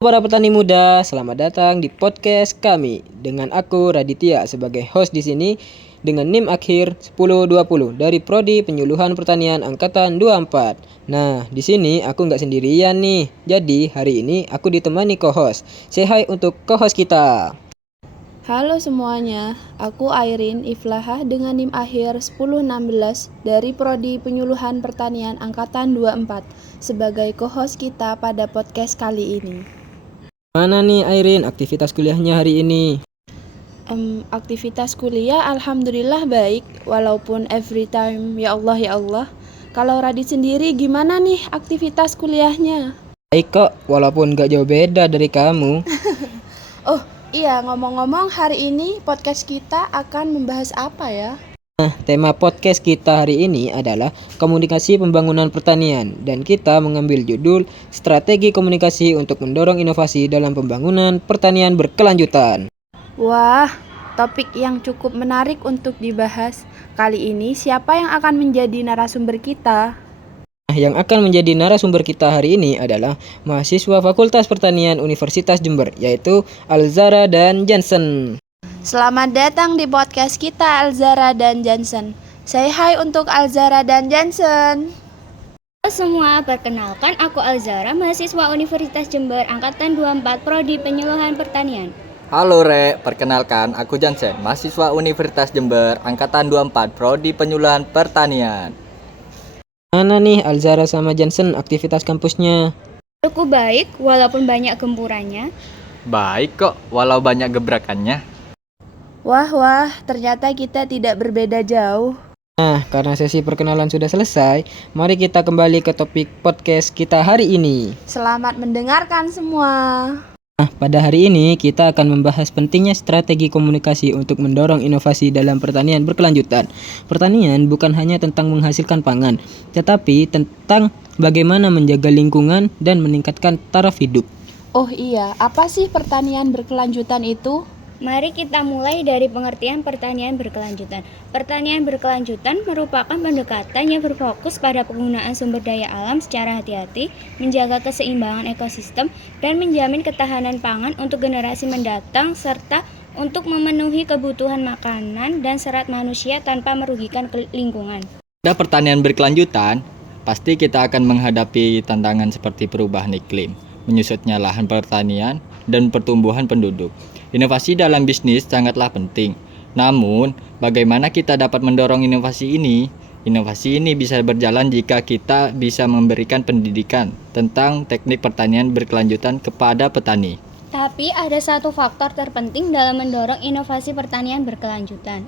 Para petani muda, selamat datang di podcast kami dengan aku Raditya sebagai host di sini dengan NIM akhir 1020 dari Prodi Penyuluhan Pertanian Angkatan 24. Nah, di sini aku nggak sendirian nih. Jadi hari ini aku ditemani co-host. Say hi untuk co-host kita. Halo semuanya, aku Airin Iflahah dengan NIM akhir 1016 dari Prodi Penyuluhan Pertanian Angkatan 24 sebagai co-host kita pada podcast kali ini. Mana nih Airin aktivitas kuliahnya hari ini? Aktivitas kuliah alhamdulillah baik, walaupun every time ya Allah ya Allah. Kalau Radit sendiri gimana nih aktivitas kuliahnya? Baik kok, walaupun nggak jauh beda dari kamu. Oh iya, ngomong-ngomong hari ini podcast kita akan membahas apa ya? Tema podcast kita hari ini adalah komunikasi pembangunan pertanian dan kita mengambil judul strategi komunikasi untuk mendorong inovasi dalam pembangunan pertanian berkelanjutan. Wah, topik yang cukup menarik untuk dibahas. Kali ini siapa yang akan menjadi narasumber kita? Yang akan menjadi narasumber kita hari ini adalah mahasiswa Fakultas Pertanian Universitas Jember, yaitu Alzara dan Jansen. Selamat datang di podcast kita Alzara dan Jansen. Say hi untuk Alzara dan Jansen. Halo semua, perkenalkan aku Alzara, mahasiswa Universitas Jember Angkatan 24 Prodi Penyuluhan Pertanian. Halo Re, perkenalkan aku Jansen, mahasiswa Universitas Jember Angkatan 24 Prodi Penyuluhan Pertanian. Mana nih Alzara sama Jansen aktivitas kampusnya? Cukup baik, walaupun banyak gempurannya. Baik kok, walau banyak gebrakannya. Wah, ternyata kita tidak berbeda jauh. Nah, karena sesi perkenalan sudah selesai, mari kita kembali ke topik podcast kita hari ini. Selamat mendengarkan semua. Pada hari ini kita akan membahas pentingnya strategi komunikasi untuk mendorong inovasi dalam pertanian berkelanjutan. Pertanian bukan hanya tentang menghasilkan pangan, tetapi tentang bagaimana menjaga lingkungan dan meningkatkan taraf hidup. Oh iya, apa sih pertanian berkelanjutan itu? Mari kita mulai dari pengertian pertanian berkelanjutan. Pertanian berkelanjutan merupakan pendekatan yang berfokus pada penggunaan sumber daya alam secara hati-hati, menjaga keseimbangan ekosistem, dan menjamin ketahanan pangan untuk generasi mendatang, serta untuk memenuhi kebutuhan makanan dan serat manusia tanpa merugikan lingkungan. Pada pertanian berkelanjutan, pasti kita akan menghadapi tantangan seperti perubahan iklim, menyusutnya lahan pertanian, dan pertumbuhan penduduk. Inovasi dalam bisnis sangatlah penting. Namun, bagaimana kita dapat mendorong inovasi ini? Inovasi ini bisa berjalan jika kita bisa memberikan pendidikan tentang teknik pertanian berkelanjutan kepada petani. Tapi ada satu faktor terpenting dalam mendorong inovasi pertanian berkelanjutan.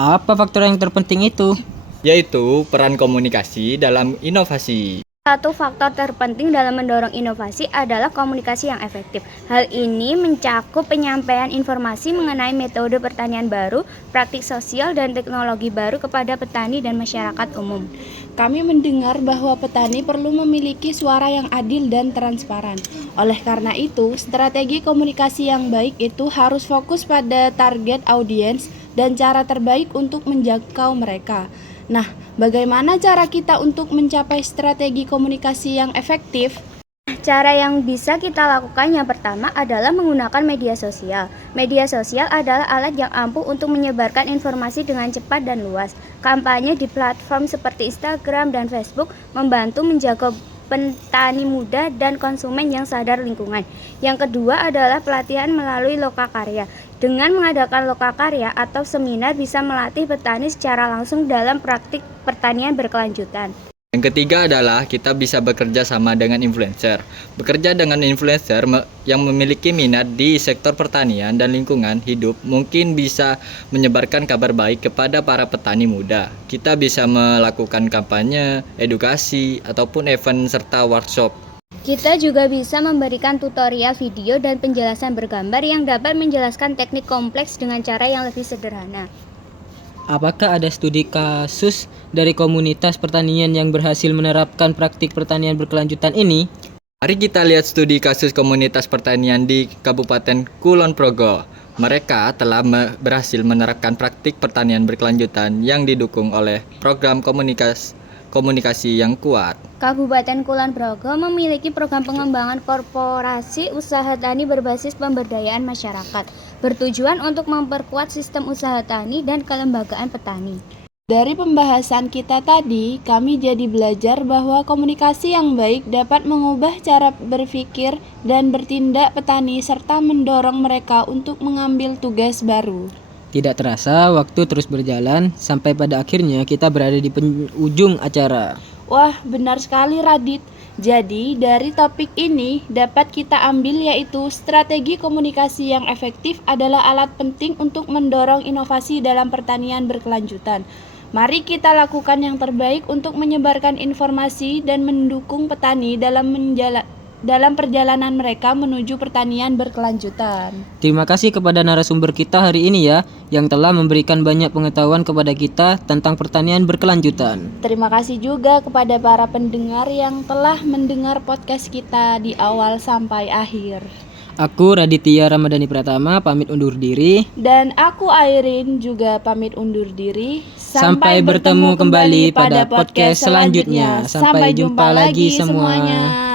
Apa faktor yang terpenting itu? Yaitu peran komunikasi dalam inovasi. Satu faktor terpenting dalam mendorong inovasi adalah komunikasi yang efektif. Hal ini mencakup penyampaian informasi mengenai metode pertanian baru, praktik sosial, dan teknologi baru kepada petani dan masyarakat umum. Kami mendengar bahwa petani perlu memiliki suara yang adil dan transparan. Oleh karena itu, strategi komunikasi yang baik itu harus fokus pada target audiens dan cara terbaik untuk menjangkau mereka. Nah, bagaimana cara kita untuk mencapai strategi komunikasi yang efektif? Cara yang bisa kita lakukan yang pertama adalah menggunakan media sosial. Media sosial adalah alat yang ampuh untuk menyebarkan informasi dengan cepat dan luas. Kampanye di platform seperti Instagram dan Facebook membantu menjaga petani muda dan konsumen yang sadar lingkungan. Yang kedua adalah pelatihan melalui lokakarya. Dengan mengadakan lokakarya atau seminar bisa melatih petani secara langsung dalam praktik pertanian berkelanjutan. Yang ketiga adalah kita bisa bekerja sama dengan influencer. Bekerja dengan influencer yang memiliki minat di sektor pertanian dan lingkungan hidup mungkin bisa menyebarkan kabar baik kepada para petani muda. Kita bisa melakukan kampanye, edukasi, ataupun event serta workshop. Kita juga bisa memberikan tutorial video dan penjelasan bergambar yang dapat menjelaskan teknik kompleks dengan cara yang lebih sederhana. Apakah ada studi kasus dari komunitas pertanian yang berhasil menerapkan praktik pertanian berkelanjutan ini? Mari kita lihat studi kasus komunitas pertanian di Kabupaten Kulon Progo. Mereka telah berhasil menerapkan praktik pertanian berkelanjutan yang didukung oleh program komunikasi yang kuat. Kabupaten Kulon Progo memiliki program pengembangan korporasi usaha tani berbasis pemberdayaan masyarakat, bertujuan untuk memperkuat sistem usaha tani dan kelembagaan petani. Dari pembahasan kita tadi, kami jadi belajar bahwa komunikasi yang baik dapat mengubah cara berpikir dan bertindak petani serta mendorong mereka untuk mengambil tugas baru. Tidak terasa, waktu terus berjalan sampai pada akhirnya kita berada di penghujung acara. Wah, benar sekali Radit. Jadi, dari topik ini dapat kita ambil yaitu strategi komunikasi yang efektif adalah alat penting untuk mendorong inovasi dalam pertanian berkelanjutan. Mari kita lakukan yang terbaik untuk menyebarkan informasi dan mendukung petani dalam perjalanan mereka menuju pertanian berkelanjutan. Terima kasih kepada narasumber kita hari ini ya, yang telah memberikan banyak pengetahuan kepada kita tentang pertanian berkelanjutan. Terima kasih juga kepada para pendengar yang telah mendengar podcast kita di awal sampai akhir. Aku Raditya Ramadhani Pratama pamit undur diri. Dan aku Airin juga pamit undur diri. Sampai bertemu kembali pada podcast selanjutnya. Sampai jumpa lagi semuanya.